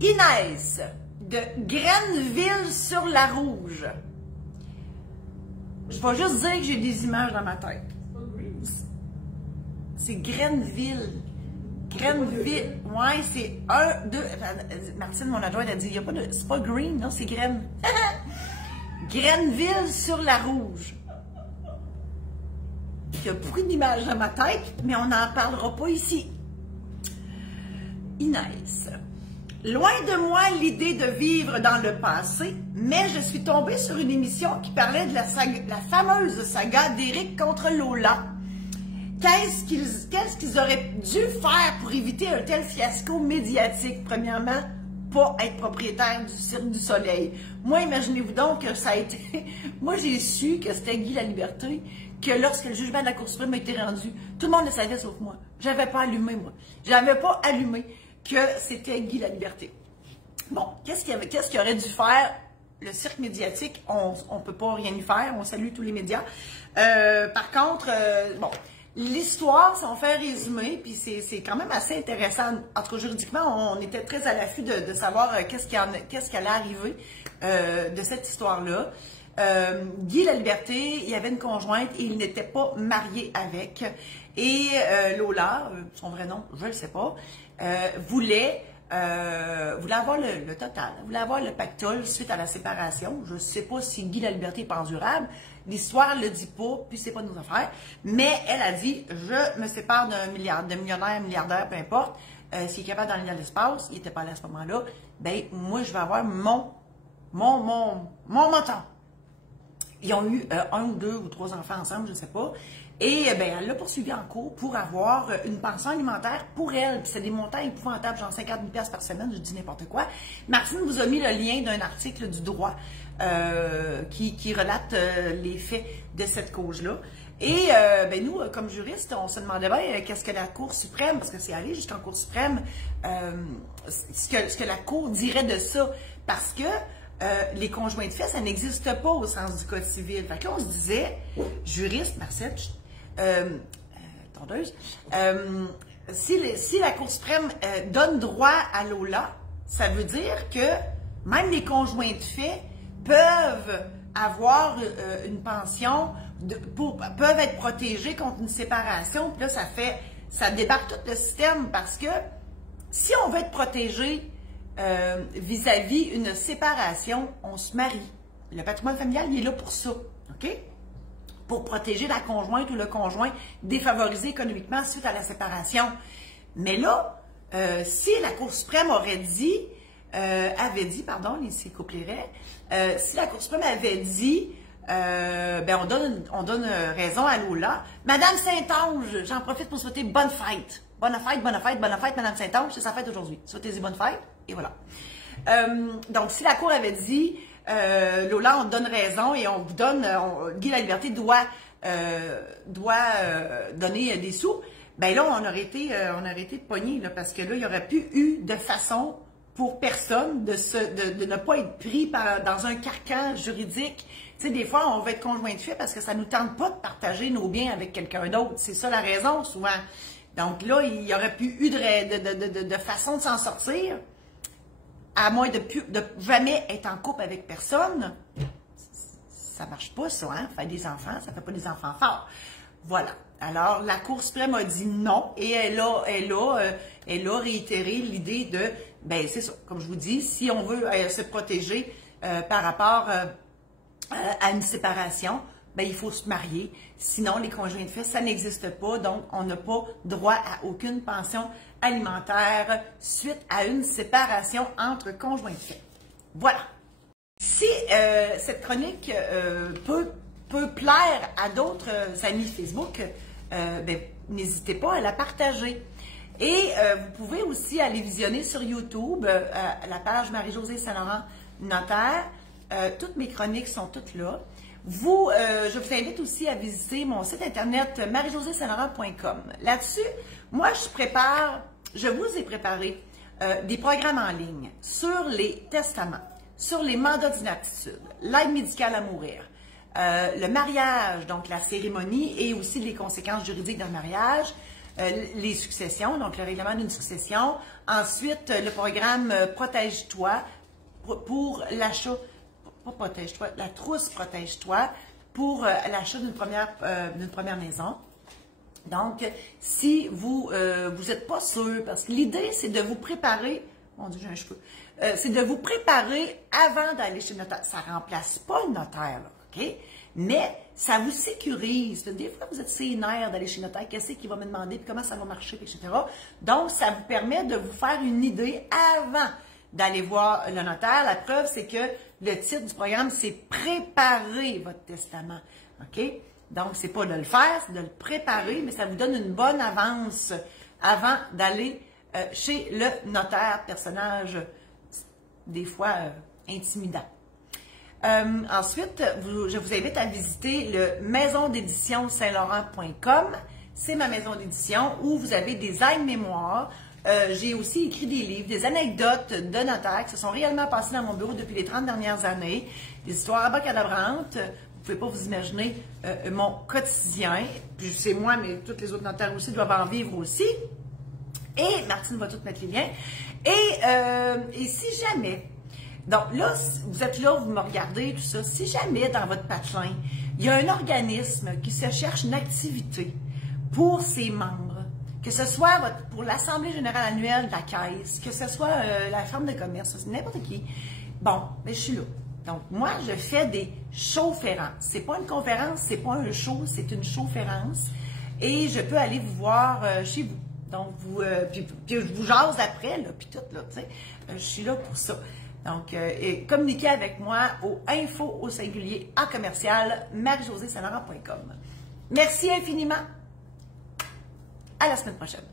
Inès de Grenville-sur-la-Rouge. Je vais juste dire que j'ai des images dans ma tête. C'est Grenville. Grenville. Ouais, c'est 1, 2. Martine, mon adjointe, a dit, il y a pas de. C'est pas green, non, c'est Gren. Grenville-sur-la-Rouge. Il y a beaucoup d'images dans ma tête, mais on n'en parlera pas ici. Inès. Loin de moi l'idée de vivre dans le passé, mais je suis tombée sur une émission qui parlait de la fameuse saga d'Éric contre Lola. Qu'est-ce qu'ils auraient dû faire pour éviter un tel fiasco médiatique? Premièrement, pas être propriétaire du Cirque du Soleil. Moi, imaginez-vous donc que ça a été... Moi, j'ai su que c'était Guy Laliberté, que lorsque le jugement de la Cour suprême a été rendu, tout le monde le savait sauf moi. J'avais pas allumé, moi. J'avais pas allumé que c'était Guy Laliberté. Bon, qu'est-ce qu'il aurait dû faire le cirque médiatique? On peut pas rien y faire. On salue tous les médias. Par contre, bon... L'histoire, si on fait un résumé, puis c'est quand même assez intéressant. En tout cas, juridiquement, on était très à l'affût de savoir qu'est-ce qui allait arriver de cette histoire-là. Guy Laliberté, il y avait une conjointe et il n'était pas marié avec. Et Lola, son vrai nom, je ne le sais pas, voulait avoir le total, voulait avoir le pactole suite à la séparation. Je ne sais pas si Guy Laliberté est pendurable. L'histoire ne le dit pas, puis c'est pas de nos affaires. Mais elle a dit, je me sépare d'un millionnaire, milliardaire, peu importe. S'il est capable d'aller dans l'espace, il n'était pas là à ce moment-là, ben moi, je vais avoir mon montant. Ils ont eu 1 ou 2 ou 3 enfants ensemble, je ne sais pas. Et ben, elle l'a poursuivi en cours pour avoir une pension alimentaire pour elle. Puis c'est des montants épouvantables, genre 50 000 $ par semaine, je dis n'importe quoi. Martine vous a mis le lien d'un article du droit qui relate les faits de cette cause-là. Et ben nous, comme juristes, on se demandait bien qu'est-ce que la Cour suprême, parce que c'est allé jusqu'en Cour suprême, ce que la Cour dirait de ça. Parce que les conjoints de fait, ça n'existe pas au sens du Code civil. Fait que là, on se disait, juriste, Marcel, tondeuse, si la Cour suprême donne droit à Lola, ça veut dire que même les conjoints de fait peuvent avoir une pension, peuvent être protégés contre une séparation. Puis là, ça débarque tout le système parce que si on veut être protégé vis-à-vis une séparation, on se marie. Le patrimoine familial, il est là pour ça, OK? Pour protéger la conjointe ou le conjoint défavorisé économiquement suite à la séparation. Mais là, si la Cour suprême avait dit, ici coupleraient, si la Cour suprême avait dit, ben on donne raison à Lola. Madame Saint-Onge, j'en profite pour souhaiter bonne fête. Bonne fête, Madame Saint-Onge, c'est sa fête aujourd'hui. Souhaitez-y bonne fête, et voilà. Donc, si la Cour avait dit, Lola, on te donne raison et on vous donne, Guy Laliberté doit donner des sous, ben là, on aurait été pognés, là, parce que là, il n'y aurait plus eu de façon pour personne de ne pas être pris dans un carcan juridique. Tu sais, des fois, on veut être conjoint de fait parce que ça ne nous tente pas de partager nos biens avec quelqu'un d'autre. C'est ça la raison, souvent. Donc là, il n'y aurait plus eu de façon de s'en sortir, à moins de jamais être en couple avec personne. Ça marche pas, ça, hein? Faire des enfants, ça fait pas des enfants forts. Voilà. Alors, la Cour suprême a dit non et elle a réitéré l'idée de, ben c'est ça, comme je vous dis, si on veut se protéger par rapport à une séparation, ben il faut se marier. Sinon, les conjoints de fait, ça n'existe pas, donc on n'a pas droit à aucune pension alimentaire suite à une séparation entre conjoints de fait. Voilà. Si cette chronique peut plaire à d'autres amis Facebook, ben, n'hésitez pas à la partager. Et vous pouvez aussi aller visionner sur YouTube la page Marie-Josée Saint-Laurent Notaire. Toutes mes chroniques sont toutes là. Je vous invite aussi à visiter mon site internet marie-josée-saint-laurent.com. Là-dessus, moi, je vous ai préparé des programmes en ligne sur les testaments, sur les mandats d'inaptitude, l'aide médicale à mourir, le mariage, donc la cérémonie et aussi les conséquences juridiques d'un mariage, les successions, donc le règlement d'une succession. Ensuite, le programme Protège-toi pour l'achat, pas Protège-toi, la trousse Protège-toi pour l'achat d'une première maison. Donc, si vous n'êtes pas sûr, parce que l'idée, c'est de vous préparer, mon Dieu, j'ai un cheveu, c'est de vous préparer avant d'aller chez le notaire. Ça ne remplace pas le notaire, là, OK? Mais ça vous sécurise. Des fois, vous êtes sénère d'aller chez le notaire, qu'est-ce qu'il va me demander, puis comment ça va marcher, etc. Donc, ça vous permet de vous faire une idée avant d'aller voir le notaire. La preuve, c'est que le titre du programme, c'est « Préparer votre testament ». OK? Donc, c'est pas de le faire, c'est de le préparer, mais ça vous donne une bonne avance avant d'aller chez le notaire, personnage des fois intimidant. Ensuite, je vous invite à visiter le maisondédition-saint-laurent.com. C'est ma maison d'édition où vous avez des aides-mémoires. J'ai aussi écrit des livres, des anecdotes de notaires qui se sont réellement passées dans mon bureau depuis les 30 dernières années. Des histoires abacadabrantes. Vous ne pouvez pas vous imaginer mon quotidien. Puis c'est moi, mais tous les autres notaires aussi doivent en vivre aussi. Et Martine va tout mettre les liens. Et si jamais, donc là, vous êtes là, vous me regardez, tout ça, si jamais dans votre patelin, il y a un organisme qui se cherche une activité pour ses membres, que ce soit pour l'Assemblée générale annuelle de la Caisse, que ce soit la Chambre de commerce, n'importe qui, bon, ben, je suis là. Donc, moi, je fais des showférences. C'est pas une conférence, c'est pas un show, c'est une showférence. Et je peux aller vous voir chez vous. Donc, puis je vous jase après, là, puis tout, là, tu sais. Je suis là pour ça. Donc, communiquez avec moi au info@commercial marie-josée-saint-laurent.com. Merci infiniment. À la semaine prochaine.